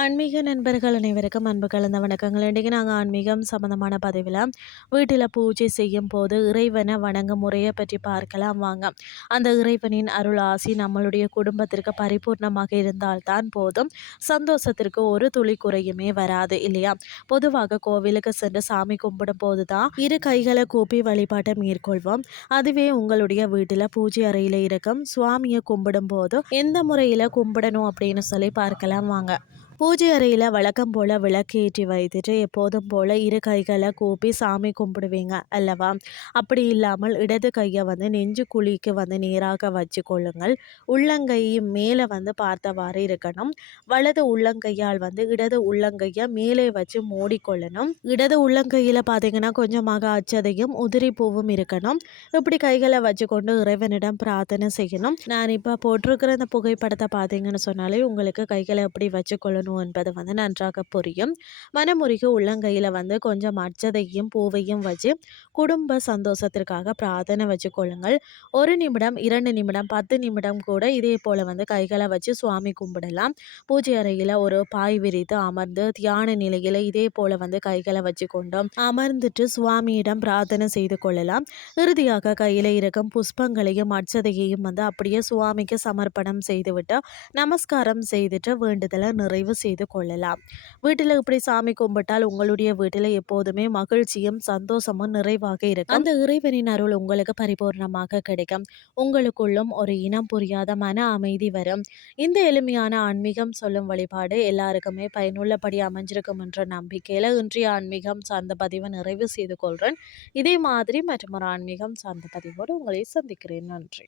ஆன்மீக நண்பர்கள் அனைவருக்கும் அன்பு கலந்த வணக்கங்கள். இன்றைக்கு நாங்கள் ஆன்மீகம் சம்மந்தமான பதிவில் வீட்டில் பூஜை செய்யும் போது இறைவனை வணங்கும் முறையை பற்றி பார்க்கலாம் வாங்க. அந்த இறைவனின் அருள் ஆசி நம்மளுடைய குடும்பத்திற்கு பரிபூர்ணமாக இருந்தால்தான் போதும். சந்தோஷத்திற்கு ஒரு துளி குறையுமே வராது இல்லையா? பொதுவாக கோவிலுக்கு சென்று சாமி கும்பிடும் போது தான் இரு கைகளை கூப்பி வழிபாட்டை மேற்கொள்வோம். அதுவே உங்களுடைய வீட்டில் பூஜை அறையில் இருக்கும். சுவாமியை கும்பிடும் போது எந்த முறையில் கும்பிடணும் அப்படின்னு சொல்லி பார்க்கலாம் வாங்க. பூஜை அறையில் வழக்கம் போல் விளக்கேற்றி வைத்துட்டு எப்போதும் போல் இரு கைகளை கூப்பி சாமி கும்பிடுவீங்க அல்லவா? அப்படி இல்லாமல் இடது கையை வந்து நெஞ்சு குழிக்கு வந்து நேராக வச்சு கொள்ளுங்கள். உள்ளங்கையும் மேலே வந்து பார்த்தவாறு இருக்கணும். வலது உள்ளங்கையால் வந்து இடது உள்ளங்கையை மேலே வச்சு மூடிக்கொள்ளணும். இடது உள்ளங்கையில் பார்த்தீங்கன்னா கொஞ்சமாக அச்சதையும் உதிரி பூவும் இருக்கணும். இப்படி கைகளை வச்சுக்கொண்டு இறைவனிடம் பிரார்த்தனை செய்யணும். நான் இப்போ போட்டிருக்கிற இந்த புகைப்படத்தை பார்த்தீங்கன்னு சொன்னாலே உங்களுக்கு கைகளை எப்படி வச்சுக்கொள்ளணும் என்பது வந்து நன்றாக புரியும். மனமுருகி உள்ளங்கையில் வந்து கொஞ்சம் அச்சதையும் பூவையும் வச்சு குடும்ப சந்தோஷத்திற்காக பிரார்த்தனை வச்சுக்கொள்ளுங்கள் ஒரு நிமிடம் இரண்டு நிமிடம் பத்து நிமிடம் கூட இதே போல் வந்து கைகளை வச்சு சுவாமி கும்பிடலாம். பூஜை அறையில் ஒரு பாய் விரித்து அமர்ந்து தியான நிலையில் இதே போல் வந்து கைகளை வச்சு கொண்டோம். அமர்ந்துட்டு சுவாமியிடம் பிரார்த்தனை செய்து கொள்ளலாம். இறுதியாக கையில் இருக்கும் புஷ்பங்களையும் அச்சதையையும் வந்து அப்படியே சுவாமிக்கு சமர்ப்பணம் செய்துவிட்டு நமஸ்காரம் செய்துட்டு வேண்டுதலை நிறைவு செய்து கொள்ளலாம். வீட்டில் இப்படி சாமி கும்பிட்டால் உங்களுடைய வீட்டில் எப்போதுமே மகிழ்ச்சியும் சந்தோஷமும் நிறைவாக இருக்கும். அந்த இறைவனின் அருள் உங்களுக்கு பரிபூர்ணமாக கிடைக்கும். உங்களுக்குள்ளும் ஒரு இனம் புரியாத மன அமைதி வரும். இந்த எளிமையான ஆன்மீகம் சொல்லும் வழிபாடு எல்லாருக்குமே பயனுள்ளபடி அமைஞ்சிருக்கும் என்ற நம்பிக்கையில் இன்றைய ஆன்மீகம் சார்ந்த பதிவை நிறைவு செய்து கொள்கிறேன் இதே மாதிரி மற்றும் ஒரு ஆன்மீகம் சார்ந்த பதிவோடு உங்களை சந்திக்கிறேன். நன்றி.